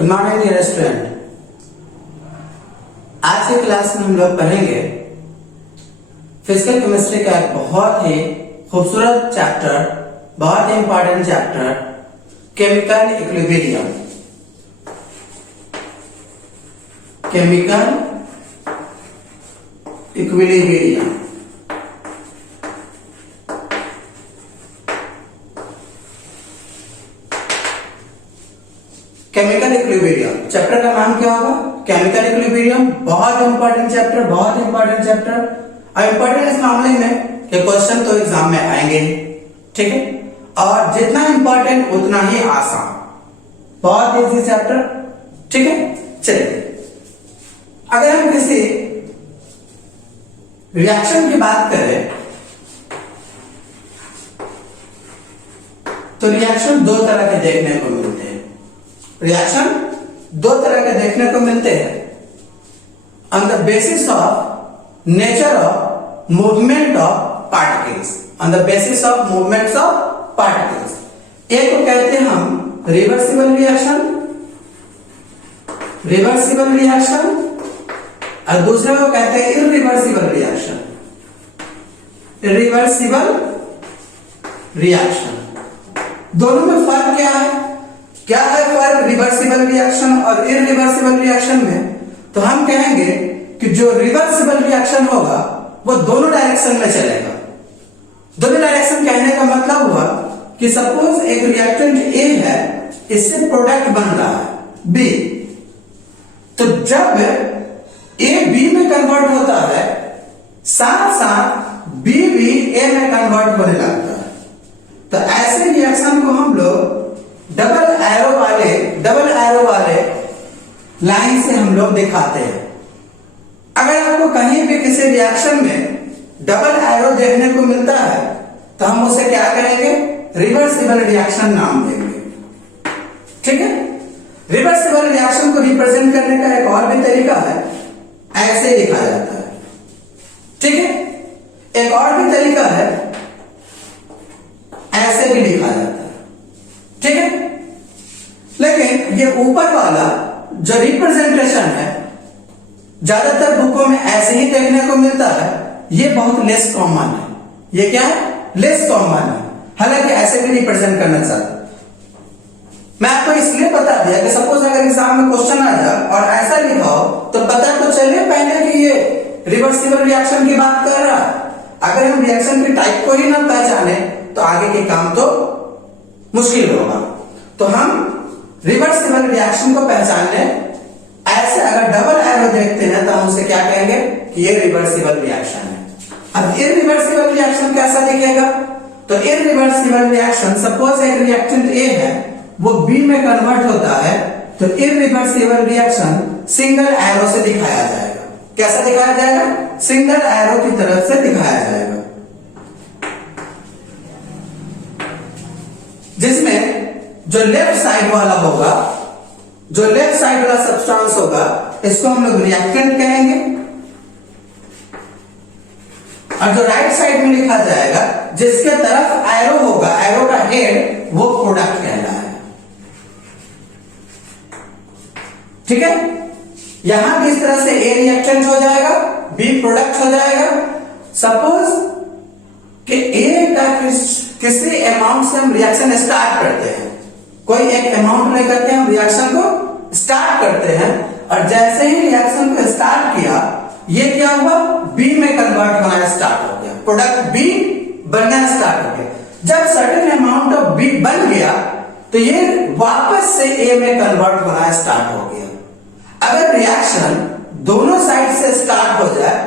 Good morning dear student. आज के class में हम लोग पढ़ेंगे फिजिकल केमिस्ट्री का एक बहुत ही खूबसूरत चैप्टर, बहुत ही important chapter, chemical equilibrium. Chemical equilibrium chemical equilibrium chapter का नाम क्या होगा? Chemical equilibrium. बहुत इंपॉर्टेंट चैप्टर, बहुत इंपॉर्टेंट चैप्टर। और इंपॉर्टेंट इस मामले में कि क्वेश्चन तो एग्जाम में आएंगे ही, ठीक है, और जितना इंपॉर्टेंट उतना ही आसान। बहुत इजी चैप्टर, ठीक है। चलिए, अगर हम किसी रिएक्शन की बात करें तो रिएक्शन दो तरह के देखने को मिलते हैं। रिएक्शन दो तरह के देखने को मिलते हैं on the basis of nature of movement of particles. On the basis of movements of particles. एक को कहते हैं हम रिवर्सिबल रिएक्शन, रिवर्सिबल रिएक्शन, और दूसरे को कहते हैं इरिवर्सिबल रिएक्शन, इरिवर्सिबल रिएक्शन। दोनों में फर्क क्या है? क्या है फर्क रिवर्सिबल रिएक्शन और इरिवर्सिबल रिएक्शन में? तो हम कहेंगे कि जो रिवर्सिबल रिएक्शन होगा वो दोनों डायरेक्शन में चलेगा। दोनों डायरेक्शन कहने का मतलब हुआ कि सपोज एक रिएक्टेंट ए है, इससे प्रोडक्ट बन रहा है बी, तो जब ए बी में कन्वर्ट होता है साथ साथ बी भी ए में कन्वर्ट होने लगता है। तो ऐसे रिएक्शन को हम लोग डबल एरो वाले लाइन से हम लोग दिखाते हैं। अगर आपको कहीं भी किसी रिएक्शन में डबल एरो देखने को मिलता है तो हम उसे क्या करेंगे? रिवर्सिबल रिएक्शन नाम देंगे, ठीक है। रिवर्सिबल रिएक्शन को रिप्रेजेंट करने का एक और भी तरीका है, ऐसे लिखा जाता है, ठीक है। एक और भी तरीका है, ऐसे भी लिखा जाता है, ठीक है। लेकिन ये ऊपर वाला जो रिप्रेजेंटेशन है ज्यादातर बुकों में ऐसे ही देखने को मिलता है। ये बहुत लेस कॉमन है। ये क्या है? लेस कॉमन है। हालांकि ऐसे भी रिप्रेजेंट करना चाहता। मैं आपको इसलिए बता दिया कि सपोज अगर एग्जाम में क्वेश्चन आ जाए और ऐसा लिखा हो तो पता तो चले पहले कि ये रिवर्सिबल रिएक्शन की बात कर रहा है। अगर हम रिएक्शन की टाइप को ही ना पहचाने तो आगे के काम तो मुश्किल होगा। तो हम रिवर्सिबल रिएक्शन को पहचानने ऐसे अगर डबल एरो देखते हैं तो हम उसे क्या कहेंगे कि ये रिवर्सिबल रिएक्शन है। अब इरिवर्सिबल रिएक्शन कैसा दिखेगा? तो इरिवर्सिबल रिएक्शन, सपोज एक रिएक्टेंट ए है, वो बी में कन्वर्ट होता है, तो इरिवर्सिबल रिएक्शन सिंगल एरो से दिखाया जाएगा। कैसा दिखाया जाएगा? सिंगल एरो की तरफ से दिखाया जाएगा, जिसमें जो लेफ्ट साइड वाला होगा, जो लेफ्ट साइड वाला सब्सटेंस होगा, इसको हम लोग रिएक्टेंट कहेंगे, और जो राइट साइड में लिखा जाएगा जिसके तरफ एरो होगा, एरो का हेड, वो प्रोडक्ट कहना है, ठीक है। यहां भी इस तरह से ए रिएक्टेंट हो जाएगा, बी प्रोडक्ट हो जाएगा। सपोज कि ए का किसी अमाउंट से हम रिएक्शन स्टार्ट करते हैं, कोई एक अमाउंट लेकर के हम रिएक्शन को स्टार्ट करते हैं, और जैसे ही रिएक्शन को स्टार्ट किया, ये क्या हुआ? बी में कन्वर्ट होना स्टार्ट हो गया, प्रोडक्ट बी बनना स्टार्ट हो गया। जब सर्टेन अमाउंट ऑफ बी बन गया तो ये वापस से ए में कन्वर्ट होना स्टार्ट हो गया। अगर रिएक्शन दोनों साइड से स्टार्ट हो जाए,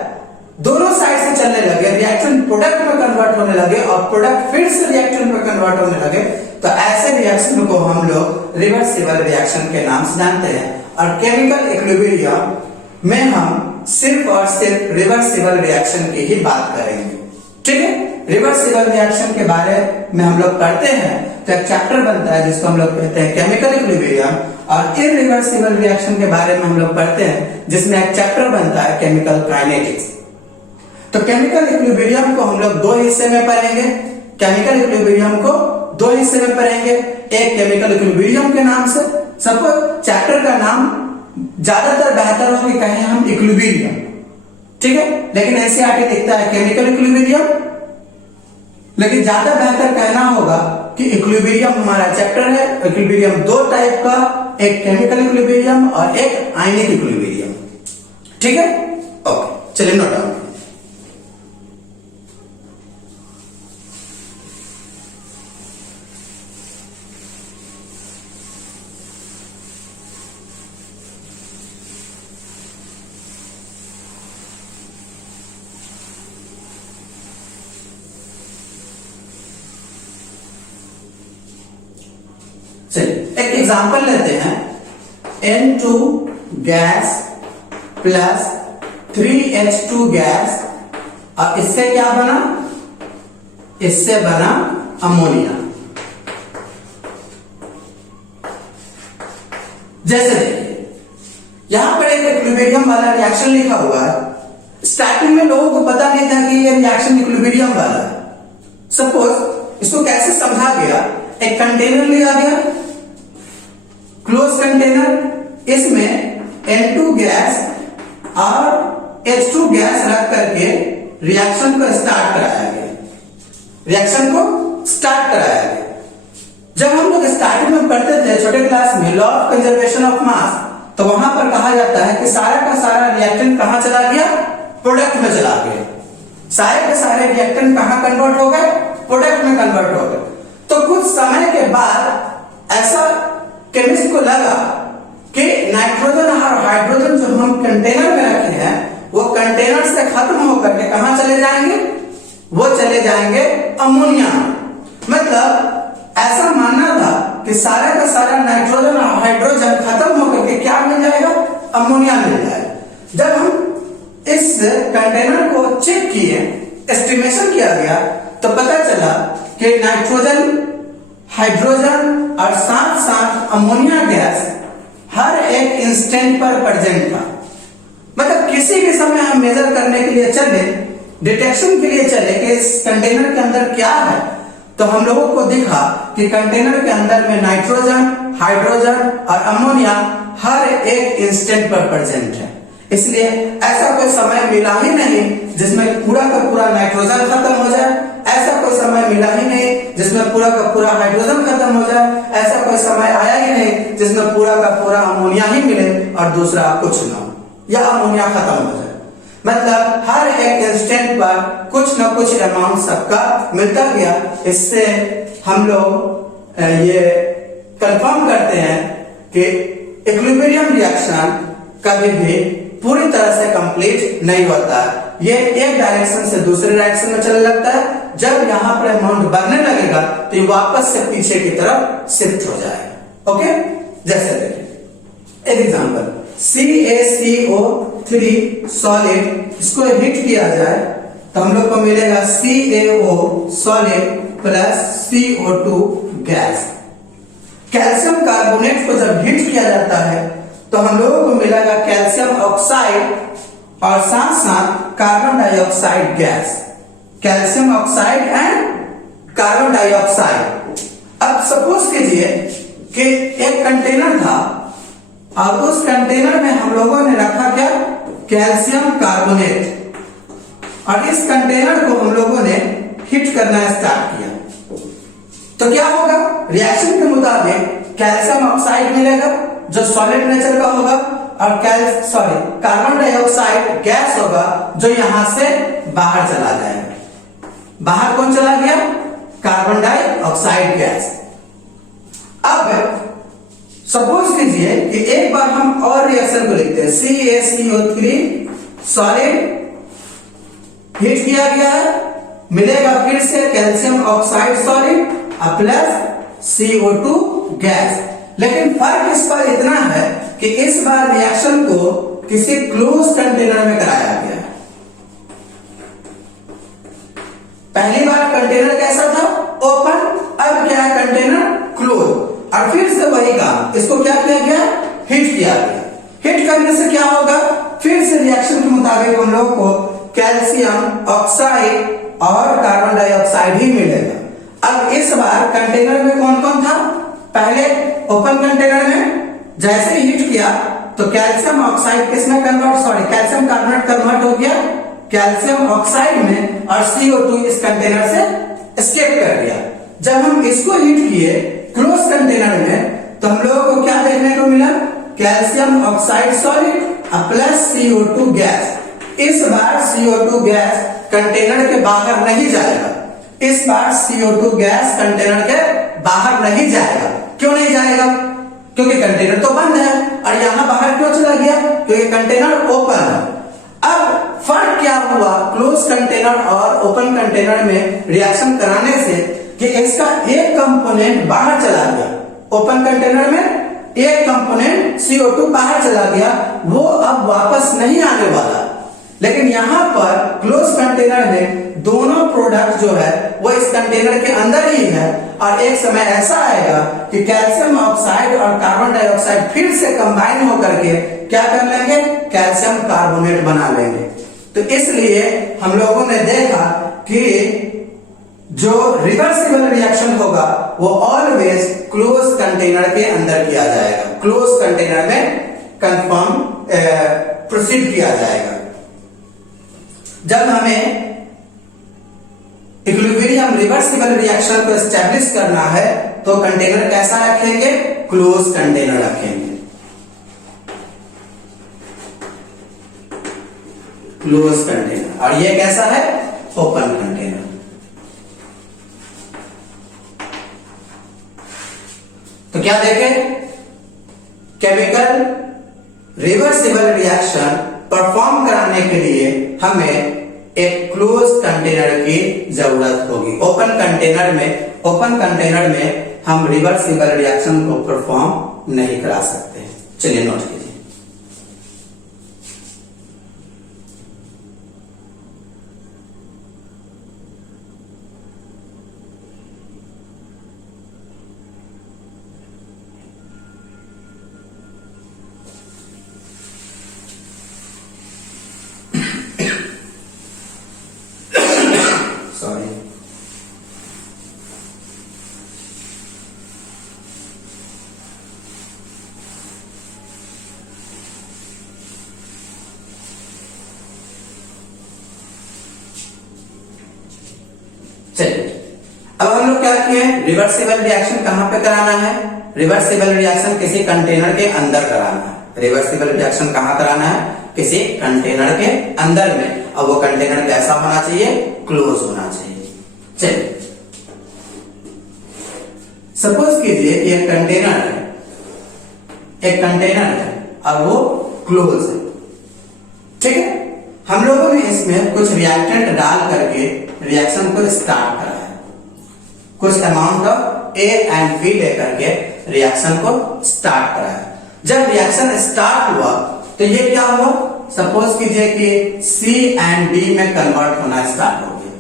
दोनों साइड से चलने लगे, रिएक्शन प्रोडक्ट में कन्वर्ट होने लगे और प्रोडक्ट फिर से रिएक्शन में कन्वर्ट होने लगे, तो ऐसे रिएक्शन को हम लोग रिवर्सिबल रिएक्शन के नाम से जानते हैं। और केमिकल इक्विलिब्रियम में हम सिर्फ और सिर्फ रिवर्सिबल रिएक्शन की ही बात करेंगे, ठीक है। रिवर्सिबल रिएक्शन के बारे में हम लोग पढ़ते हैं तो एक चैप्टर बनता है जिसको हम लोग कहते हैं केमिकल इक्विलिब्रियम, और इरिवर्सिबल रिएक्शन के बारे में हम लोग पढ़ते हैं जिसमें एक चैप्टर बनता है केमिकल काइनेटिक्स। तो केमिकल इक्विलिब्रियम को हम लोग दो हिस्से में पढ़ेंगे। केमिकल इक्विलिब्रियम को दो हिस्से में पढ़ेंगे, एक केमिकल इक्विलिब्रियम के नाम से, सपोज चैप्टर का नाम ज्यादातर बेहतर हो कि कहें हम इक्विलिब्रियम, ठीक है, लेकिन एनसीईआरटी लिखता है केमिकल इक्विलिब्रियम, लेकिन ज्यादा बेहतर कहना होगा कि इक्विलिब्रियम हमारा चैप्टर है। इक्विलिब्रियम दो टाइप का, एक केमिकल इक्विलिब्रियम और एक आयनिक इक्विलिब्रियम, ठीक है। ओके, चलिए नोट डाउन। चलिए एक एग्जांपल लेते हैं, N2 gas plus 3H2 gas, और इससे क्या बना, इससे बना अमोनिया। जैसे देखिए यहां पर एक इक्विलिब्रियम वाला रिएक्शन लिखा हुआ है। स्टार्टिंग में लोगों को पता नहीं था कि ये रिएक्शन इक्विलिब्रियम वाला है। सपोज इसको कैसे समझा गया, एक कंटेनर लिया गया, क्लोज कंटेनर, इसमें N2 गैस और H2 गैस रख करके रिएक्शन को स्टार्ट कराया गया, रिएक्शन को स्टार्ट कराया गया। जब हम लोग स्टार्टिंग में पढ़ते थे छोटे क्लास में law of conservation of mass, तो वहां पर कहा जाता है कि सारा का सारा रिएक्टेंट कहां चला गया, प्रोडक्ट में चला गया। सारे के सारे रिएक्टेंट कहां कन्वर्ट हो गए, प्रोडक्ट में कन्वर्ट हो गए। तो कुछ समय के बाद ऐसा केमिस्ट को लगा कि नाइट्रोजन और हाइड्रोजन जो हम कंटेनर में रखे हैं वो कंटेनर से खत्म होकर के कहां चले जाएंगे, वो चले जाएंगे अमोनिया में। मतलब ऐसा मानना था कि सारा का सारा नाइट्रोजन और हाइड्रोजन खत्म होकर के क्या मिल जाएगा, अमोनिया मिल जाएगा। जब हम इस कंटेनर को चेक किए, एस्टिमेशन किया गया, तो पता चला कि नाइट्रोजन, हाइड्रोजन और साथ साथ अमोनिया गैस हर एक इंस्टेंट पर प्रेजेंट था। मतलब किसी भी समय हम मेजर करने के लिए चले, डिटेक्शन के लिए चले कि इस कंटेनर के अंदर क्या है, तो हम लोगों को दिखा कि कंटेनर के अंदर में नाइट्रोजन, हाइड्रोजन और अमोनिया हर एक इंस्टेंट पर प्रेजेंट है। इसलिए ऐसा कोई समय मिला ही नहीं जिसमें पूरा का पूरा नाइट्रोजन खत्म हो जाए, ऐसा कोई समय मिला ही नहीं जिसमें पूरा का पूरा हाइड्रोजन खत्म हो जाए, ऐसा कोई समय आया ही नहीं जिसमें पूरा का पूरा अमोनिया ही मिले और दूसरा कुछ ना हो, या अमोनिया खत्म हो जाए। मतलब हर एक इंस्टेंट पर कुछ न कुछ अमाउंट सबका मिलता गया। इससे हम लोग ये कंफर्म करते हैं कि इक्विलिब्रियम रिएक्शन कभी भी पूरी तरह से कंप्लीट नहीं होता। ये एक डायरेक्शन से दूसरे डायरेक्शन में चलने लगता है। जब यहाँ पर अमाउंट बढ़ने लगेगा तो ये वापस से पीछे की तरफ शिफ्ट हो जाएगा। ओके, जैसे देखिए एक एग्जांपल, CaCO3 सॉलिड, इसको हिट किया जाए तो हम लोग को मिलेगा CaO solid plus CO2 gas. Calcium carbonate को जब हिट किया जाता है तो हम लोगों को मिलेगा कैल्शियम ऑक्साइड और साथ साथ carbon dioxide gas, calcium oxide and carbon dioxide. अब सपोज कीजिए कि एक कंटेनर था और उस कंटेनर में हम लोगों ने रखा क्या, कैल्शियम कार्बोनेट, और इस कंटेनर को हम लोगों ने हिट करना स्टार्ट किया तो क्या होगा, रिएक्शन के मुताबिक कैल्शियम ऑक्साइड मिलेगा जो सॉलिड नेचर का होगा और कार्बन डाइऑक्साइड गैस होगा जो यहां से बाहर चला जाएगा। बाहर कौन चला गया, कार्बन डाइऑक्साइड गैस। अब सपोज कीजिए कि एक बार हम और रिएक्शन को लिखते हैं, CaCO3 सॉलिड हिट किया गया है, मिलेगा फिर से calcium oxide solid plus CO2 gas. लेकिन फर्क इस पर इतना है कि इस बार रिएक्शन को किसी क्लोज कंटेनर में कराया गया है। पहली बार कंटेनर कैसा था, ओपन, अब क्या है कंटेनर क्लोज, और फिर से वही काम, इसको क्या किया गया, हिट किया गया। हिट करने से क्या होगा, फिर से रिएक्शन के मुताबिक हम लोग को कैल्शियम ऑक्साइड और कार्बन डाइऑक्साइड ही मिलेगा। अब इस बार कंटेनर में कौन कौन था, पहले ओपन कंटेनर में जैसे हीट किया तो कैल्शियम ऑक्साइड किसमें कैल्शियम कार्बोनेट कन्वर्ट हो गया कैल्शियम ऑक्साइड में, और CO2 इस कंटेनर से एस्केप कर गया। जब हम इसको हीट किए क्लोज कंटेनर में तो हम लोगों को क्या देखने को मिला, calcium oxide solid plus CO2 gas. इस बार CO2 गैस कंटेनर के बाहर नहीं जाएगा, इस बार CO2 गैस कंटेनर के बाहर नहीं जाएगा। क्यों नहीं जाएगा? क्योंकि कंटेनर तो बंद है। और यहां बाहर क्यों चला गया? क्योंकि कंटेनर ओपन है। अब फर्क क्या हुआ क्लोज कंटेनर और ओपन कंटेनर में रिएक्शन कराने से कि इसका एक कंपोनेंट बाहर चला गया, ओपन कंटेनर में एक कंपोनेंट CO2 बाहर चला गया, वो अब वापस नहीं आने वाला। लेकिन यहां पर क्लोज कंटेनर में दोनों प्रोडक्ट जो है वो इस कंटेनर के अंदर ही है, और एक समय ऐसा आएगा कि कैल्शियम ऑक्साइड और कार्बन डाइऑक्साइड फिर से कंबाइन होकर के क्या कर लेंगे, कैल्शियम कार्बोनेट बना लेंगे। तो इसलिए हम लोगों ने देखा कि जो रिवर्सिबल रिएक्शन होगा वो ऑलवेज क्लोज कंटेनर के अंदर किया जाएगा, क्लोज कंटेनर में कंफर्म प्रोसीड किया जाएगा। जब हमें इक्विलिब्रियम रिवर्सिबल रिएक्शन को एस्टैब्लिश करना है तो कंटेनर कैसा रखेंगे, क्लोज कंटेनर रखेंगे, क्लोज कंटेनर। और ये कैसा है, ओपन कंटेनर। तो क्या देखें, केमिकल रिवर्सिबल रिएक्शन परफॉर्म कराने के लिए हमें एक क्लोज कंटेनर की जरूरत होगी। ओपन कंटेनर में हम रिवर्सिबल रिएक्शन को परफॉर्म नहीं करा सकते। चलिए नोट कीजिए। चलिए अब हम लोग क्या किए, रिवर्सिबल रिएक्शन कहां पे कराना है, रिवर्सिबल रिएक्शन किसी कंटेनर के अंदर कराना है। रिवर्सिबल रिएक्शन कहां कराना है, किसी कंटेनर के अंदर में। अब वो कंटेनर कैसा होना चाहिए, क्लोज होना चाहिए। चलिए सपोज कीजिए एक कंटेनर है और वो क्लोज है, ठीक है। हम लोगों ने इसमें कुछ रिएक्टेंट डाल करके रिएक्शन को स्टार्ट करा है, कुछ amount of A and B लेकर के रिएक्शन को स्टार्ट करा है। जब रिएक्शन स्टार्ट हुआ तो ये क्या हुआ, सपोज कीजिए कि C एंड D में कन्वर्ट होना स्टार्ट हो गया।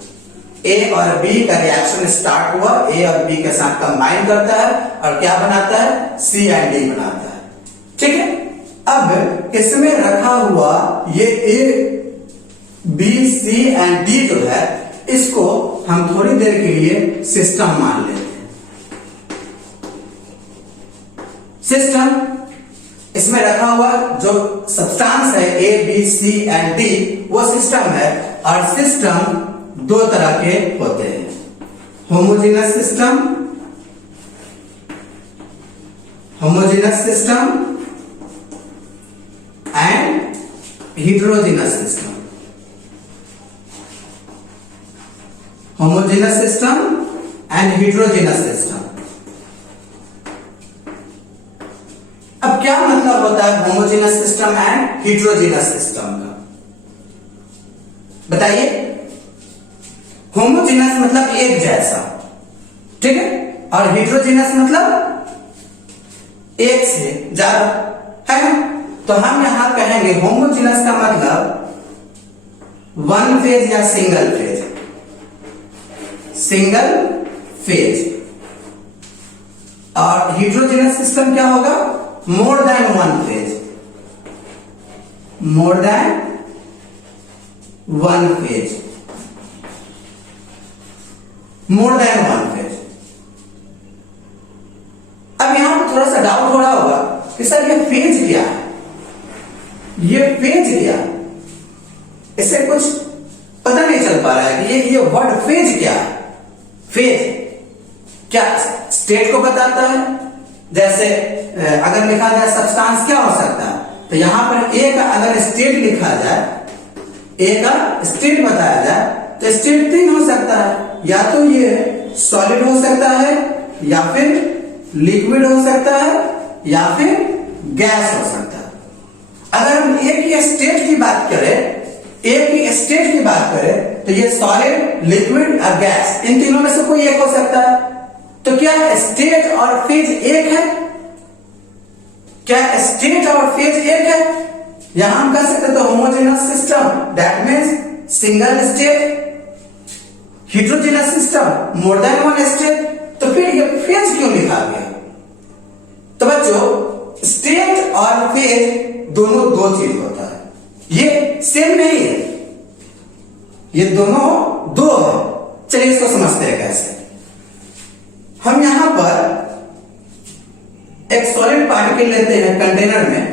A और B का रिएक्शन स्टार्ट हुआ, A और B के साथ कंबाइन करता है और क्या बनाता है, C एंड D बनाता है, ठीक है। अब इसमें रखा हुआ ये A B C and D जो है इसको हम थोड़ी देर के लिए सिस्टम मान लेते हैं। सिस्टम, इसमें रखा हुआ जो सब्सटेंस है A B C and D वो सिस्टम है। और सिस्टम दो तरह के होते हैं, homogeneous system and heterogeneous system. Homogeneous system and heterogeneous system. अब क्या मतलब होता है homogeneous system and heterogeneous system का, बताइए। होमोजेनस मतलब एक जैसा, ठीक है, और heterogeneous मतलब एक से ज्यादा, है ना। तो हम यहां कहेंगे होमोजेनस का मतलब वन फेज या सिंगल फेज, और heterogeneous सिस्टम क्या होगा, मोर देन वन फेज, अब यहां पर थोड़ा सा डाउट हो रहा होगा कि सर ये फेज क्या है, ये फेज क्या है, इससे कुछ पता नहीं चल पा रहा है कि ये वर्ड फेज क्या है। फेज क्या स्टेट को बताता है, जैसे अगर लिखा जाए सब्सटेंस क्या हो सकता है, तो यहां पर ए का अगर स्टेट लिखा जाए, ए का स्टेट बताया जाए, तो स्टेट तीन हो सकता है, या तो ये सॉलिड हो सकता है, या फिर लिक्विड हो सकता है, या फिर गैस हो सकता है। अगर हम ए की स्टेट की बात करें, ए की स्टेट की बात करें, तो ये सॉलिड, लिक्विड और गैस, इन तीनों में से कोई एक हो सकता है। तो क्या स्टेट और फेज एक है? क्या स्टेट और फेज एक है? यहां हम कह सकते तो homogeneous system, that means single state, heterogeneous system, more than one state. तो फिर ये फेज क्यों लिखा गया? तो बच्चों स्टेट और फेज दोनों दो चीज होता है, ये सेम नहीं है, ये दोनों दो है। चलिए इसको समझते हैं कैसे। हम यहां पर एक सॉलिड पार्टिकल लेते हैं कंटेनर में,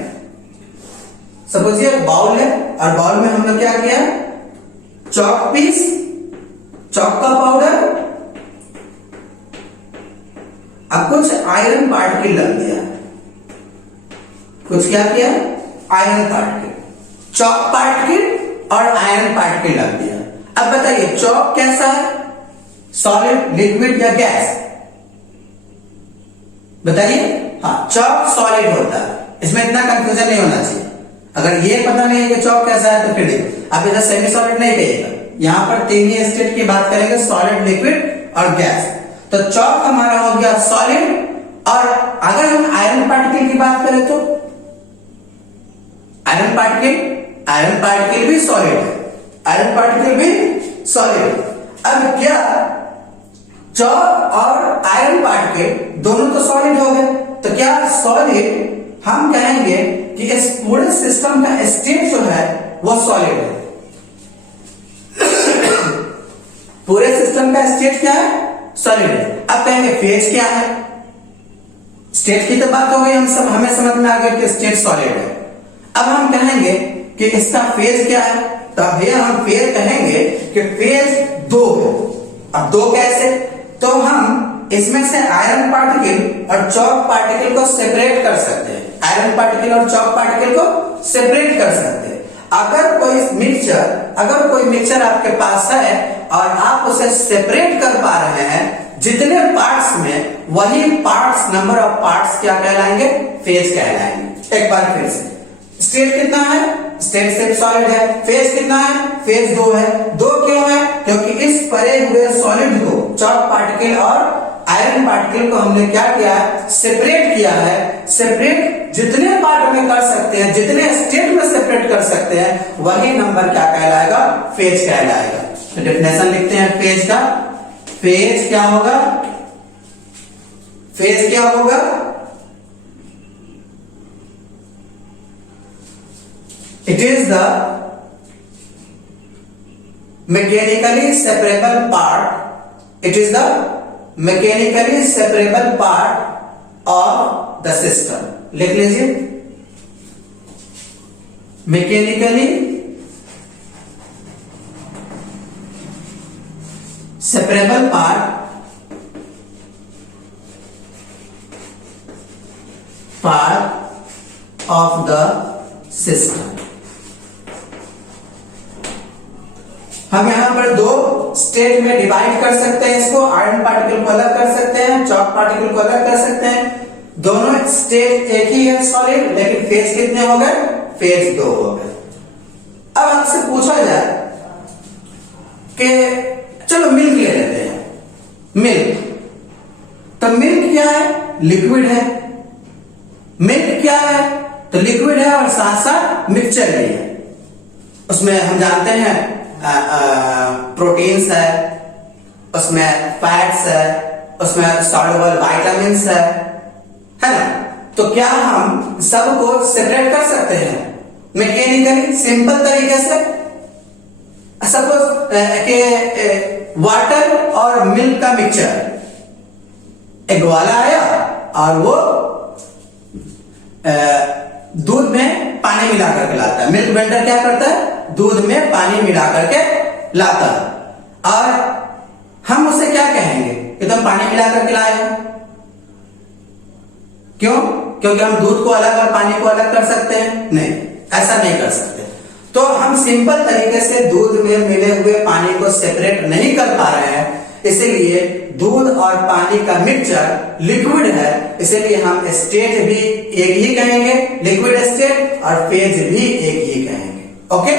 सपोज ये बाउल है, और बाउल में हमने क्या किया, चॉक पीस, चॉक का पाउडर, अब कुछ आयरन पार्टिकल लग दिया, कुछ क्या किया, आयरन पार्टिकल, चॉक पार्टिकल और आयरन पार्टिकल लग दिया। अब बताइए चॉक कैसा है, सॉलिड, लिक्विड या गैस? बताइए। हाँ, चॉक सॉलिड होता है, इसमें इतना कंफ्यूजन नहीं होना चाहिए। अगर ये पता नहीं है कि चॉक कैसा है तो फिर देखो, आप इधर सेमी सॉलिड नहीं कहिएगा, यहां पर तीन ही स्टेट की बात करेंगे, सॉलिड, लिक्विड और गैस। तो चॉक हमारा हो गया सॉलिड, और अगर हम आयरन पार्टिकल की बात करें तो आयरन पार्टिकल भी सॉलिड है, आयरन पार्टिकल भी सॉलिड। अब क्या चॉक और आयरन पार्टिकल दोनों तो सॉलिड हो गए, तो क्या सॉलिड हम कहेंगे कि इस पूरे सिस्टम का स्टेट जो है वो सॉलिड है। पूरे सिस्टम का स्टेट क्या है, सॉलिड है। अब कहेंगे फेज क्या है, स्टेट की तो बात हो गई, हमें समझ में आ गया कि स्टेट सॉलिड है। अब हम कहेंगे कि इसका फेज क्या है, तो भैया हम फेज कहेंगे कि फेज दो है। अब दो कैसे, तो हम इसमें से आयरन पार्टिकल और चॉक पार्टिकल को सेपरेट कर सकते हैं, आयरन पार्टिकल और चॉक पार्टिकल को सेपरेट कर सकते हैं। अगर कोई मिक्सचर आपके पास है और आप उसे सेपरेट कर पा रहे हैं जितने पार्ट्स में, वही पार्ट्स, नंबर ऑफ पार्ट्स क्या कहलाएंगे, फेज कहलाएंगे। एक बार फिर से, स्टेट कितना है, स्टेट सिर्फ सॉलिड है, फेज कितना है, फेज दो है। दो क्यों है, क्योंकि इस परे हुए सॉलिड को, चॉक पार्टिकल और आयरन पार्टिकल को हमने क्या किया है, सेपरेट किया है। सेपरेट जितने पार्ट में कर सकते हैं, जितने स्टेट में सेपरेट कर सकते हैं, वही नंबर क्या कहलाएगा, फेज कहलाएगा। तो डेफिनेशन लिखते हैं फेज का। फेज क्या होगा, फेज क्या होगा, it is the mechanically separable part, it is the mechanically separable part of the system। लिख लीजिए, mechanically separable part of the system। हम यहां पर दो स्टेट में डिवाइड कर सकते हैं इसको, आयरन पार्टिकल को अलग कर सकते हैं, चॉक पार्टिकल को अलग कर सकते हैं। दोनों स्टेट एक ही है सॉलिड, लेकिन फेज कितने हो गए, फेज दो हो गए। अब आपसे पूछा जाए कि चलो मिल्क ले लेते हैं, मिल्क, तो मिल्क क्या है, लिक्विड है। मिल्क क्या है, तो लिक्विड है और साथ साथ मिक्सचर भी है। उसमें हम जानते हैं प्रोटीन्स है, उसमें फैट्स है, उसमें सॉल्युबल विटामिन्स है ना। तो क्या हम सबको सेपरेट कर सकते हैं मैकेनिकली, सिंपल तरीके से? सपोज कि वाटर और मिल्क का मिक्सचर, एक ग्वाला आया और वो दूध में पानी मिला करके लाता है। मिल्क वेंडर क्या करता है, दूध में पानी मिला करके लाता है। और हम उसे क्या कहेंगे कि तुम पानी मिला करके लाए हो। क्यों? क्योंकि हम दूध को अलग और पानी को अलग कर सकते हैं? नहीं, ऐसा नहीं कर सकते। तो हम सिंपल तरीके से दूध में मिले हुए पानी को सेपरेट नहीं कर पा रहे हैं, इसीलिए दूध और पानी का मिक्सचर लिक्विड है, इसीलिए हम स्टेट भी एक ही कहेंगे, लिक्विड स्टेट, और फेज भी एक ही कहेंगे। ओके,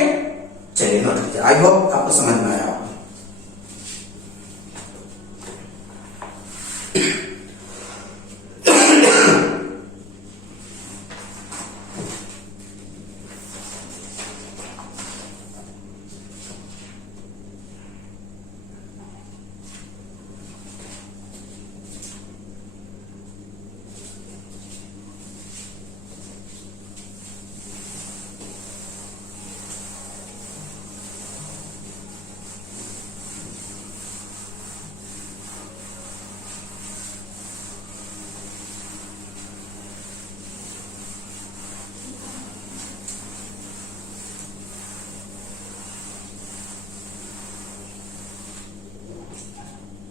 चलिए नोट कीजिए। आई होप आपको समझ में आया होगा।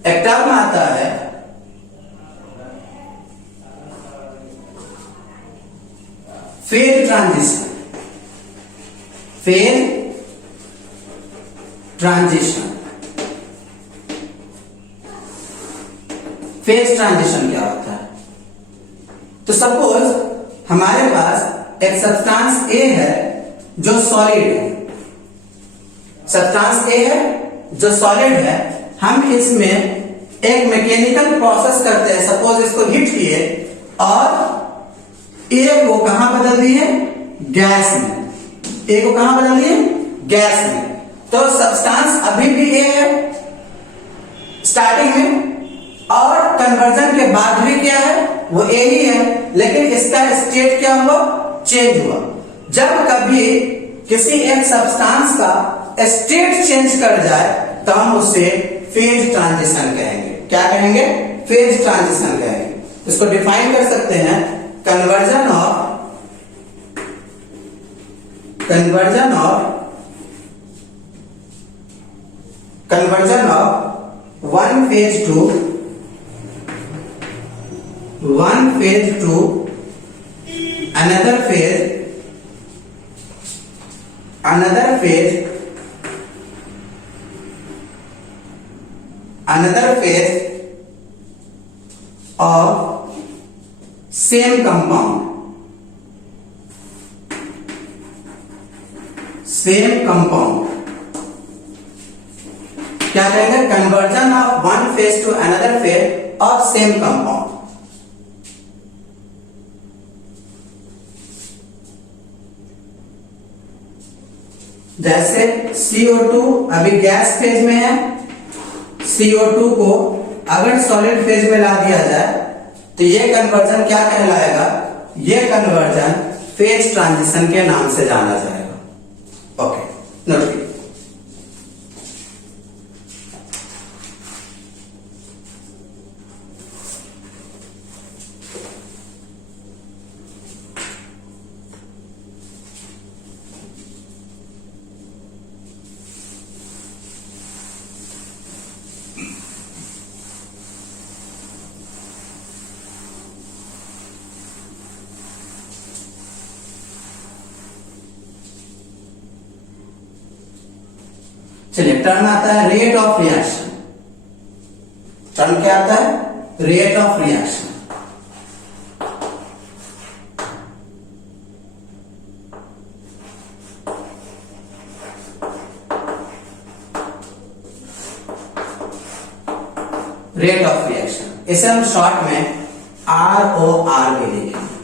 एक टर्म आता है phase transition. Phase transition, phase transition क्या होता है? तो सपोज हमारे पास एक सब्सटेंस ए है जो सॉलिड है, सब्सटेंस ए है जो सॉलिड है। हम इसमें एक मैकेनिकल प्रोसेस करते हैं, सपोज इसको हीट किए और ए को कहां बदल दिए, गैस में। ए को कहां बदल दिए, गैस में। तो सब्सटेंस अभी भी ए है स्टार्टिंग में, और कन्वर्जन के बाद भी क्या है, वो ए ही है, लेकिन इसका स्टेट क्या हुआ, चेंज हुआ। जब कभी किसी एक सब्सटेंस का स्टेट चेंज कर जाए तो हम उसे फेज ट्रांजिशन कहेंगे। क्या कहेंगे, फेज ट्रांजिशन कहेंगे। इसको डिफाइन कर सकते हैं, conversion of one phase two another phase of same compound, क्या कहेंगे, conversion of one phase two another phase of same compound. जैसे CO2 अभी गैस फेज में है, CO2 को अगर सॉलिड फेज में ला दिया जाए तो ये कन्वर्जन क्या कहलाएगा, ये कन्वर्जन फेज ट्रांजिशन के नाम से जाना जाएगा। ओके, नोट कीजिए। चलिए, टर्म आता है रेट ऑफ रिएक्शन। टर्म क्या आता है, rate of reaction. Rate of reaction, इसे हम शॉर्ट में ROR भी लिखेंगे,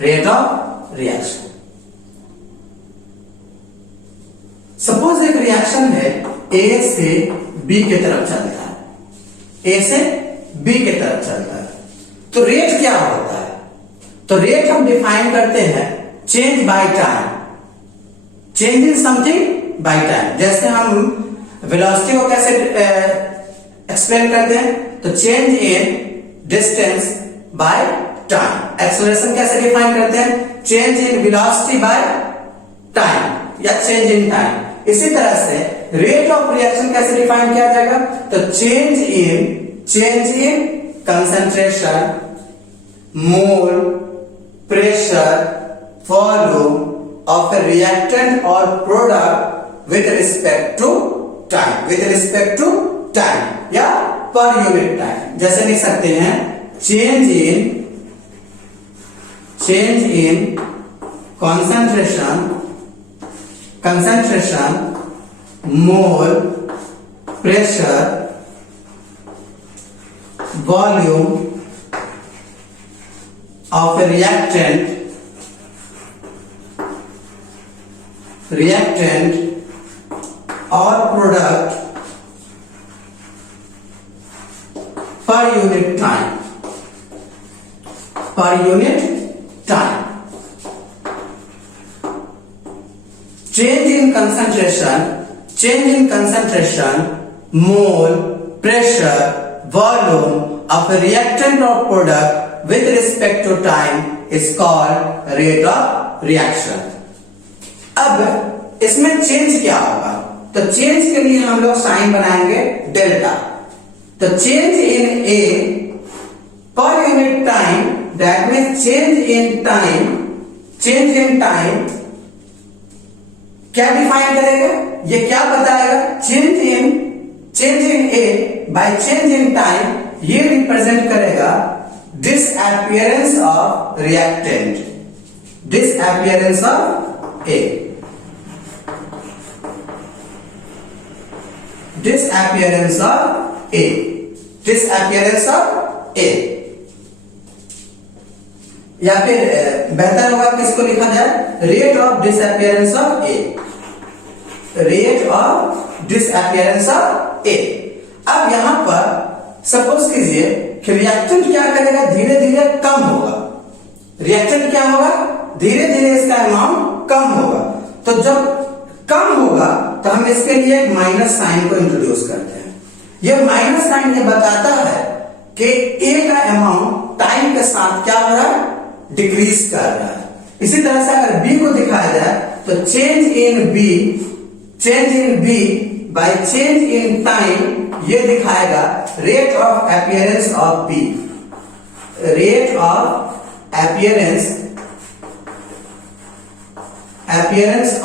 रेट ऑफ रिएक्शन। सपोज एक रिएक्शन है, ए से बी की तरफ चलता है, ए से बी की तरफ चलता है, तो रेट क्या होता है? तो रेट हम डिफाइन करते हैं change by time, change in something by time. जैसे हम वेलोसिटी को कैसे एक्सप्लेन करते हैं, तो change in distance by time. Acceleration कैसे डिफाइन करते हैं? Change in velocity by time या चेंज इन टाइम। इसी तरह से रेट ऑफ रिएक्शन कैसे डिफाइन किया जाएगा? तो change in concentration, mole, pressure, volume of a reactant और product with respect to time, with respect to time या पर यूनिट टाइम। जैसे लिख सकते हैं change in concentration, mole, pressure, volume of A reactant or product per unit time, change in concentration, mole, pressure, volume of a reactant or product with respect to time is called rate of reaction। अब इसमें change क्या होगा? तो change के लिए हम लोग sign बनाएंगे डेल्टा। तो change in A per unit time, that means change in time क्या डिफाइन करेगा? ये क्या बताएगा? Change in A bye change in time, ये रिप्रेजेंट करेगा disappearance of reactant, disappearance of A, disappearance of A, disappearance of A। या फिर बेहतर होगा किसको लिखा जाए? Rate of disappearance of A, rate of disappearance of A. अब यहां पर सपोज कीजिए कि रिएक्टेंट क्या करेगा? धीरे धीरे कम होगा। रिएक्टेंट क्या होगा? धीरे धीरे इसका अमाउंट कम होगा। तो जब कम होगा तो हम इसके लिए एक माइनस साइन को इंट्रोड्यूस करते हैं। यह माइनस साइन ये बताता है कि ए का अमाउंट टाइम के साथ क्या हो रहा है? डिक्रीज कर रहा है। इसी तरह से अगर बी को दिखाया जाए तो change in B by change in time, ये दिखाएगा rate of appearance of B, rate of appearance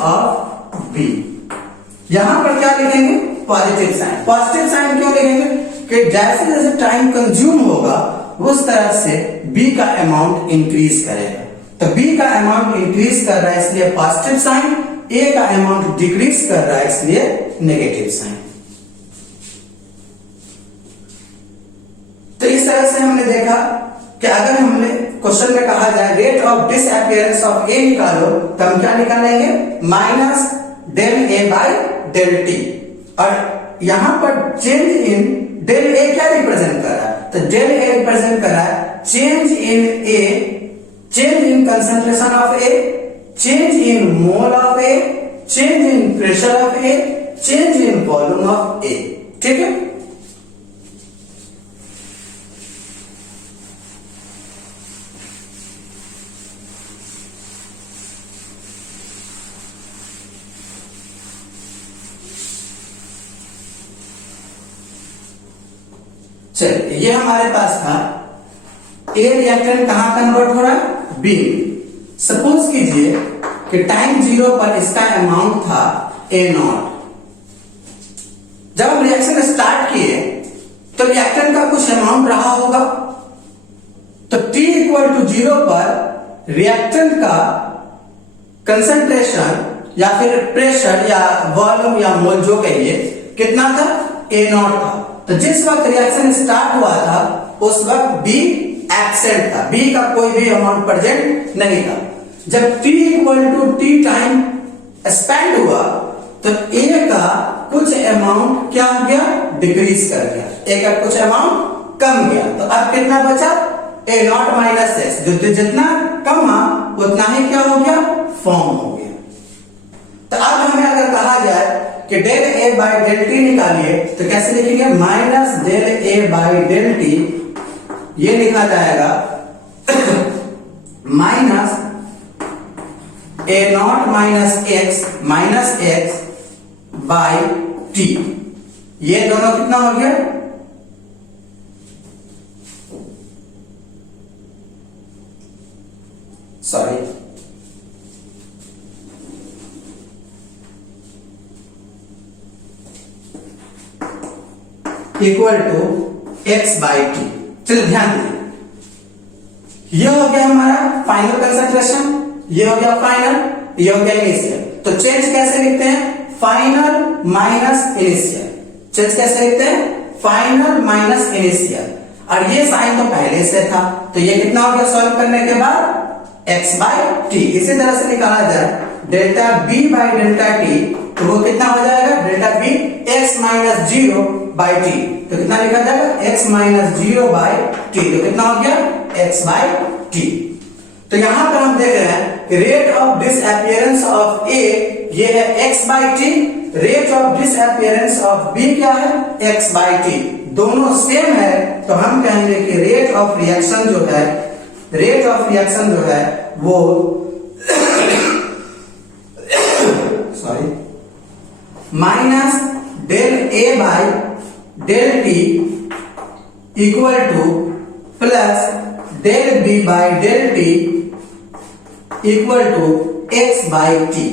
of B. यहां पर क्या लिखेंगे? Positive sign. पॉजिटिव साइन क्यों लिखेंगे? कि जैसे जैसे टाइम कंज्यूम होगा उस तरह से बी का अमाउंट इंक्रीज करेगा। तो बी का अमाउंट इंक्रीज कर रहा है इसलिए पॉजिटिव साइन, ए का अमाउंट डिक्रीज कर रहा है इसलिए नेगेटिव साइन। तो इस तरह से हमने देखा कि अगर हमने क्वेश्चन में कहा जाए rate of disappearance of A निकालो, तो हम क्या निकालेंगे? Minus del A by del T. और यहां पर चेंज इन डेल ए क्या रिप्रेजेंट कर रहा है? तो डेल ए रिप्रेजेंट कर रहा है change in A, change in concentration of A, change in mole of A, change in pressure of A, change in volume of A. ठीक है। चलिए, ये हमारे पास था ए रिएक्टेंट कहां कन्वर्ट हो रहा है? बी। सपोज कीजिए कि टाइम 0 पर इसका अमाउंट था A0। जब हम रिएक्शन स्टार्ट किए तो रिएक्टेंट का कुछ अमाउंट रहा होगा। तो T इक्वल टू 0 पर रिएक्टेंट का कंसंट्रेशन या फिर प्रेशर या वॉल्यूम या मोल जो कहिए कितना था? A0 था। तो जिस वक्त रिएक्शन स्टार्ट हुआ था उस वक्त B एब्सेंट था, B का कोई भी अमाउंट प्रेजेंट नहीं था। जब T equal to T time spend हुआ तो A का कुछ अमाउंट क्या हो गया? डिक्रीज कर गया, A का कुछ अमाउंट कम गया। तो अब कितना बचा? A0 माइनस एक्स, जो जितना कम उतना ही क्या हो गया? फॉर्म हो गया। तो अब हमें अगर कहा जाए कि del A by del t निकालिए तो कैसे लिखेंगे? Minus del A by del t, ये लिखा जाएगा minus A not minus x by t. ये दोनों कितना हो गया, sorry equal to x by t. चलिए ध्यान दीजिए, ये हो गया हमारा फाइनल कंसंट्रेशन, ये हो गया फाइनल, ये हो गया इनिशियल। तो चेंज कैसे लिखते हैं, फाइनल माइनस इनिशियल। चेंज कैसे लिखते हैं, फाइनल माइनस इनिशियल। और ये साइन तो पहले से था, तो ये कितना हो गया सॉल्व करने के बाद x बाई टी। इसी तरह से निकाला जाए delta b by delta T, तो वो कितना हो जाएगा, delta b x minus 0 by T. तो कितना लिखा जाएगा, x माइनस 0 बाई टी। तो कितना हो गया, x बाई टी। तो यहां पर हम देख रहे हैं रेट ऑफ डिसअपियरेंस ऑफ ए ये है x by T, rate of disappearance of b क्या है, x बाई टी। दोनों सेम है, तो हम कहेंगे कि रेट ऑफ रिएक्शन जो है, रेट ऑफ रिएक्शन जो है वो sorry minus del A by del T equal to plus del B by del T equal to x by t.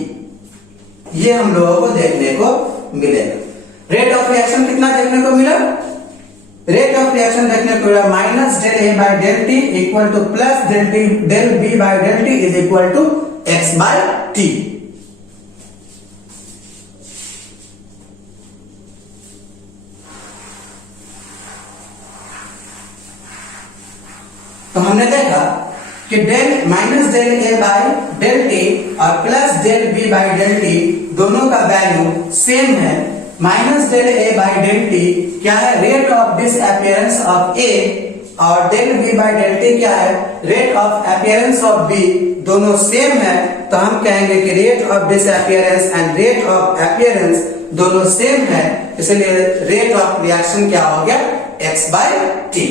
ये हम लोगों को देखने को मिलेगा। रेट ऑफ रिएक्शन कितना देखने को मिला, रेट ऑफ रिएक्शन देखने को मिला minus del A by del T equal to plus del B by del T is equal to x by T. तो हमने देखा कि del minus del A by del T और plus del B by del T दोनों का value same है। Minus del A by del T क्या है, rate of disappearance of A, और del B by del T क्या है, rate of appearance of B. दोनों सेम है, तो हम कहेंगे कि rate of disappearance and rate of appearance दोनों सेम है, इसलिए रेट ऑफ रिएक्शन क्या हो गया, एक्स बाई टी।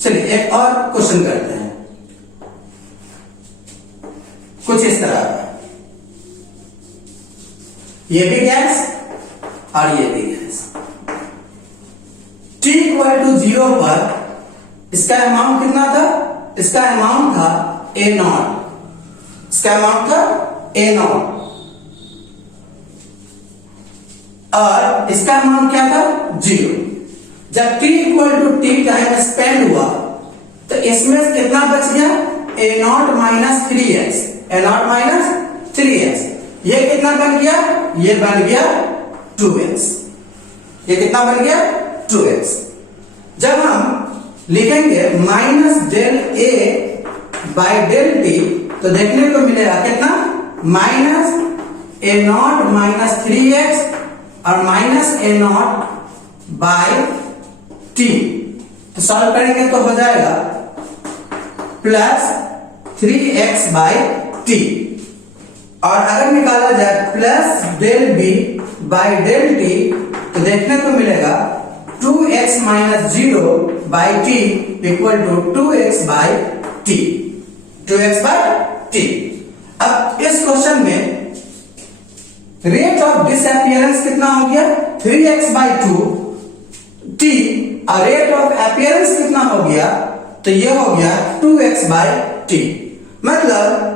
चलिए एक और क्वेश्चन करते हैं, कुछ इस तरह का, ये भी गैस और ये भी गैस। t इक्वल टू 0 पर इसका अमाउंट कितना था, इसका अमाउंट था ए नॉट, इसका अमाउंट था ए नॉट, और इसका अमाउंट क्या था 0। जब t equal to T time spend हुआ तो इसमें कितना बच गया, A not minus 3x, A not minus 3x। ये कितना बन गया, ये बन गया 2x। ये कितना बन गया 2x। जब हम लिखेंगे minus del A by del t तो देखने को मिलेगा कितना, minus A not minus 3x और minus A not by T. तो सॉल्व करेंगे तो हो जाएगा प्लस 3x बाई टी, और अगर निकाला जाए plus del B by del t तो देखने को मिलेगा 2x minus 0 by t equal to 2x by t, 2x by t. अब इस क्वेश्चन में रेट ऑफ डिसअपियरेंस कितना हो गया, 3x बाई 2 टी, और रेट ऑफ अपीयरेंस कितना हो गया, तो ये हो गया 2x बाई टी। मतलब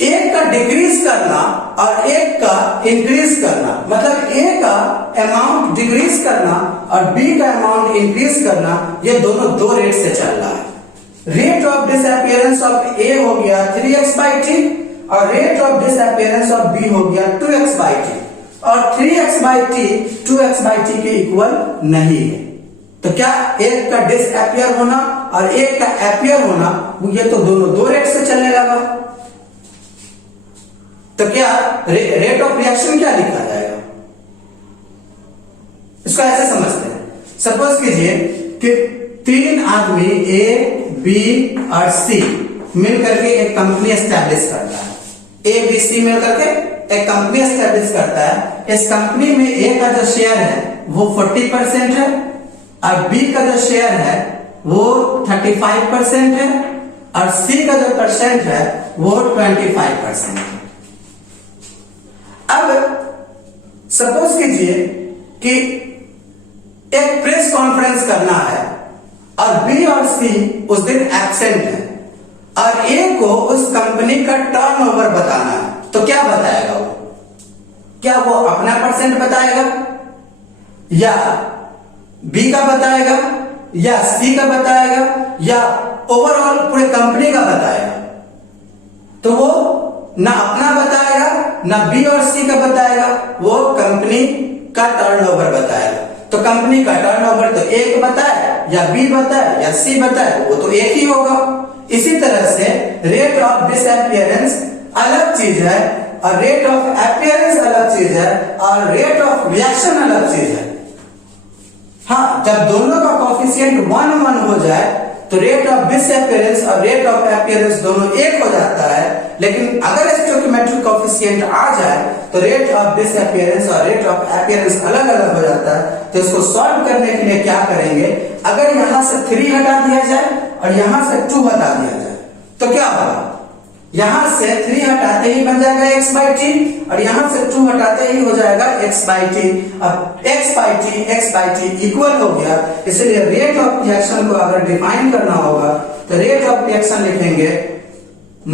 एक का डिक्रीज करना और एक का इंक्रीज करना, मतलब ए का अमाउंट डिक्रीज करना और बी का अमाउंट इंक्रीज करना, ये दोनों दो रेट से चल रहा है। Rate of disappearance of A हो गया 3x बाई टी और rate of disappearance of B हो गया 2x बाई टी, और 3x by t 2x by t के इक्वल नहीं है। तो क्या एक का डिसअपियर होना और एक का अपियर होना, ये तो दोनों दो रेट से चलने लगा। तो क्या रेट ऑफ रिएक्शन क्या लिखा जाएगा, इसको ऐसे समझते हैं। सपोज कीजिए कि तीन आदमी ए बी और सी मिल करके एक कंपनी एस्टैब्लिश करता है, ए बी सी मिल करके एक कंपनी एस्टैब्लिश करता है। इस कंपनी में ए का जो शेयर है वो 40% है और बी का जो शेयर है वो 35% है, और सी का जो परसेंट है वो 25% है। अब सपोज कीजिए कि एक प्रेस कॉन्फ्रेंस करना है और बी और सी उस दिन एब्सेंट है और ए को उस कंपनी का टर्नओवर बताना है, तो क्या बताएगा वो? क्या वो अपना परसेंट बताएगा या बी का बताएगा या सी का बताएगा या ओवरऑल पूरे कंपनी का बताएगा? तो वो ना अपना बताएगा ना बी और सी का बताएगा, वो कंपनी का टर्नओवर बताएगा। तो कंपनी का टर्नओवर तो एक बताए या बी बताए या सी बताए, वो तो एक ही होगा। इसी तरह से रेट ऑफ डिसअपियरेंस अलग चीज है और रेट ऑफ अपीयरेंस अलग चीज है और रेट ऑफ रिएक्शन अलग चीज है। हाँ, जब दोनों का कोफिशिएंट 1 हो जाए तो रेट ऑफ डिसअपियरेंस और रेट ऑफ अपीयरेंस दोनों एक हो जाता है। लेकिन अगर स्टोइकियोमेट्रिक कोफिशिएंट आ जाए तो रेट ऑफ डिसअपियरेंस और रेट ऑफ अपीयरेंस अलग अलग हो जाता है। तो इसको सॉल्व करने के लिए क्या करेंगे, अगर यहां से 3 हटा दिया जाए और यहां से 2 हटा दिया जाए तो क्या होगा? यहां से 3 हटाते ही बन जाएगा x/t और यहां से 2 हटाते ही हो जाएगा x/t। अब x/t इक्वल हो गया, इसलिए रेट ऑफ रिएक्शन को अगर डिफाइन करना होगा तो रेट ऑफ रिएक्शन लिखेंगे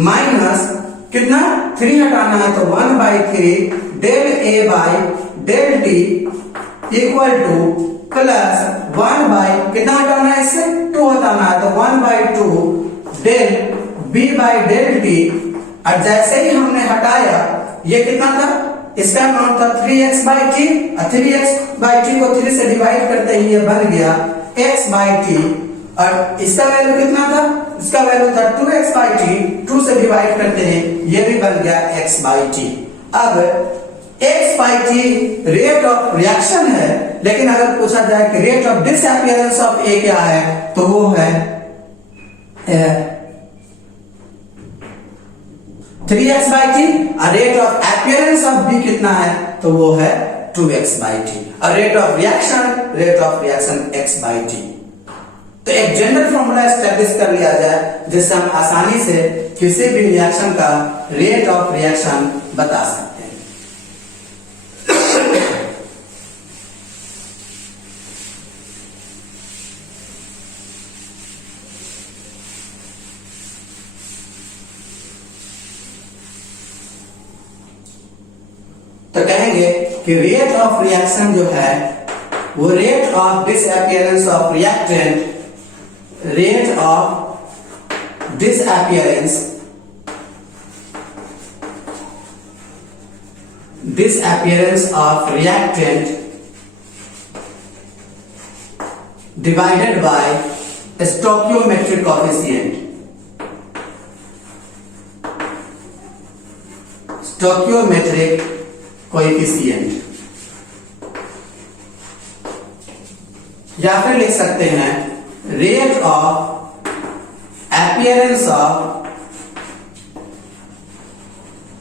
माइनस कितना, 3 हटाना है तो 1/3 del A by del t equal to plus 1 by कितना हटाना है, इससे 2 हटाना है तो 1/2 del B by del T. और जैसे ही हमने हटाया ये कितना था, इसका अमाउंट था 3x/t और 3x/t को 3 से डिवाइड करते ही ये बन गया x/t और इसका वैल्यू कितना था, इसका वैल्यू था 2x/t, 2 से डिवाइड करते हैं ये भी बन गया x/t। अब x/t रेट ऑफ रिएक्शन है, लेकिन अगर पूछा जाए कि rate of disappearance of A क्या है तो वो है 3x/t और rate of appearance of B कितना है तो वो है 2x/t और रेट ऑफ रिएक्शन x/t। तो एक जनरल फॉर्मूला एस्टेब्लिश कर लिया जाए जिससे हम आसानी से किसी भी रिएक्शन का रेट ऑफ रिएक्शन बता सकते हैं। तो कहेंगे कि रेट ऑफ रिएक्शन जो है वो rate of disappearance of reactant, rate of disappearance of reactant divided by stoichiometric coefficient, stoichiometric coefficient, या फिर लिख सकते हैं rate of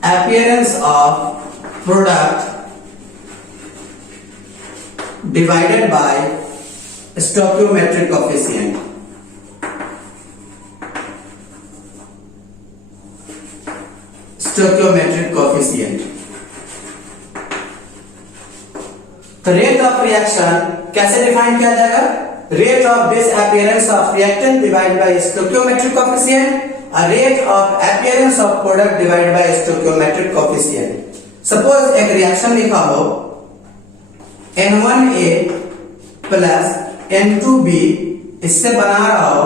appearance of product divided by stoichiometric coefficient. Stoichiometric coefficient. तो रेट ऑफ रिएक्शन कैसे डिफाइन किया जाएगा? Rate of disappearance of reactant divided by stoichiometric coefficient और rate of appearance of product divided by stoichiometric coefficient. Suppose एक reaction लिखा हो N1A plus N2B, इससे बना रहा हो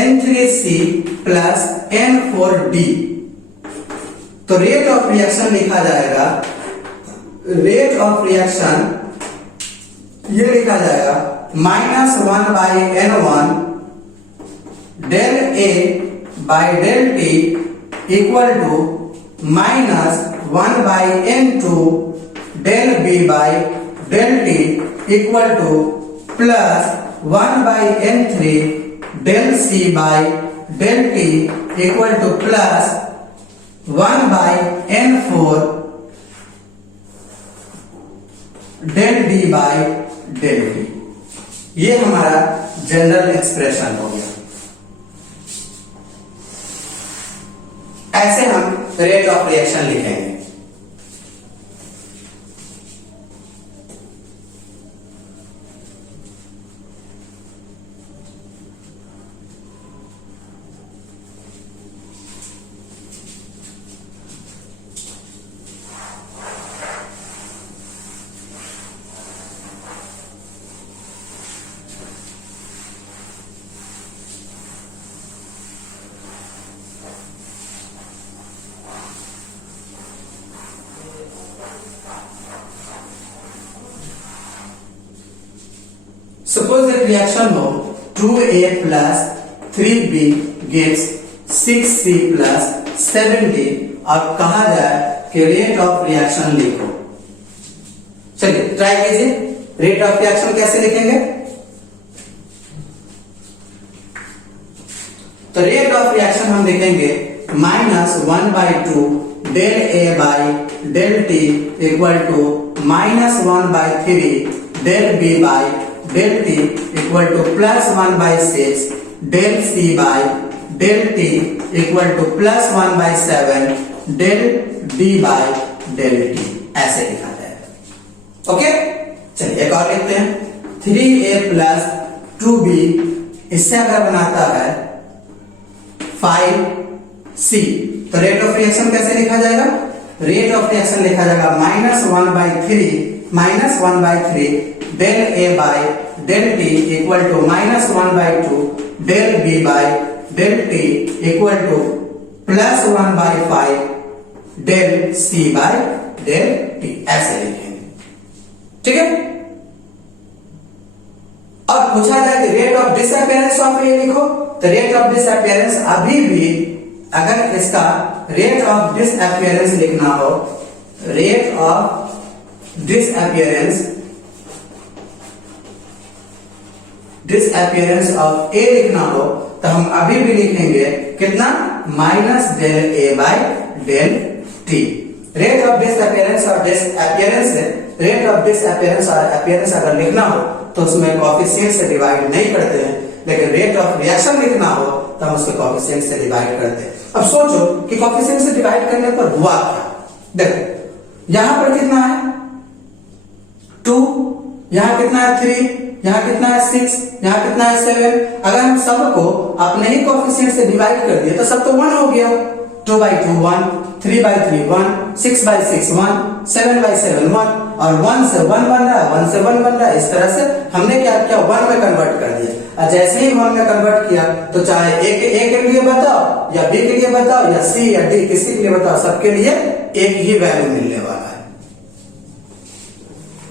N3C प्लस N4D। तो रेट ऑफ रिएक्शन लिखा जाएगा, रेट ऑफ रिएक्शन ये लिखा जाएगा -1/N1 del A by del T equal to -1/N2 del B by del T equal to plus 1/N3 del C by del T equal to plus 1/N4 del D by del T। ये हमारा general expression हो गया। ऐसे हम rate of reaction लिखेंगे। Suppose that reaction हो 2A plus 3B gives 6C plus 7D और कहा जाए कि रेट ऑफ रिएक्शन लिखो। चलिए ट्राई कीजिए, रेट ऑफ रिएक्शन कैसे लिखेंगे? तो रेट ऑफ रिएक्शन हम लिखेंगे -1/2 del A by del T equal to -1/3 del B by del T equal to +1/6 del C by del T equal to +1/7 del D by del T, ऐसे लिखा जाएगा। Okay, चलिए एक और लिखते हैं 3A plus 2B, इससे अगर बनाता है 5C, तो रेट ऑफ रिएक्शन कैसे लिखा जाएगा? रेट ऑफ रिएक्शन लिखा जाएगा -1/3 del A by del T equal to -1/2 del B by del T equal to +1/5 del C by del T, ऐसे लिखेंगे। ठीक है, और पूछा जाए कि रेट ऑफ डिसअपियरेंस ऑफ ए लिखो, तो रेट ऑफ डिसअपियरेंस अभी भी अगर इसका रेट ऑफ डिसअपियरेंस लिखना हो, रेट ऑफ डिसअपियरेंस ऑफ ए लिखना हो तो हम अभी भी लिखेंगे कितना? -del A by del T। Rate of disappearance और डिसअपियरेंस, रेट ऑफ डिसअपियरेंस और अपीयरेंस अगर लिखना हो तो उसमें कोएफिशिएंट से डिवाइड नहीं करते हैं, लेकिन रेट ऑफ रिएक्शन लिखना हो तो हम उसको कोएफिशिएंट से डिवाइड करते हैं। अब सोचो कि कोएफिशिएंट से डिवाइड करने पर हुआ क्या? देखो यहां पर कितना है 2, यहां कितना है 3, यहां कितना है 6, यहां कितना है 7। अगर हम सबको अपने ही कोएफिशिएंट से डिवाइड कर दिए तो सब तो 1 हो गया। 2/2 1, 3/3 1, 6/6 1, 7/7 1, और 1 से 1 बन रहा है, 1 से 1 बन रहा है। इस तरह से हमने क्या किया? 1 में कन्वर्ट कर दिया। और जैसे ही 1 में कन्वर्ट किया तो चाहे ए के लिए बताओ या बी के लिए बताओ या सी या डी किसी के लिए बताओ, सबके लिए एक ही वैल्यू मिलने वाला है।